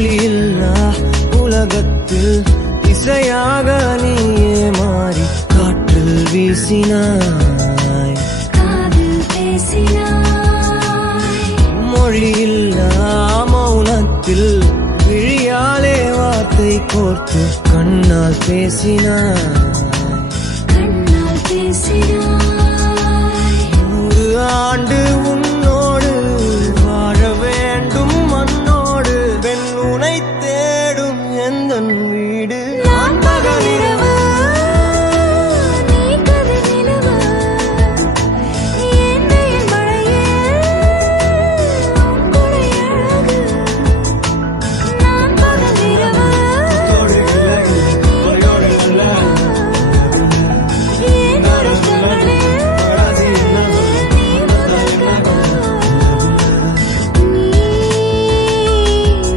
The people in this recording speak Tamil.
மொழியில்லா உலகத்தில் இசையாக நீயே மாறி காற்றில் வீசினாய், காதில் பேசினாய். மொழியில்லா மௌனத்தில் விழியாலே வார்த்தை கோர்த்து கண்ணால் பேசினாய், கண்ணால் பேசினாய். 100 ஆண்டு உன்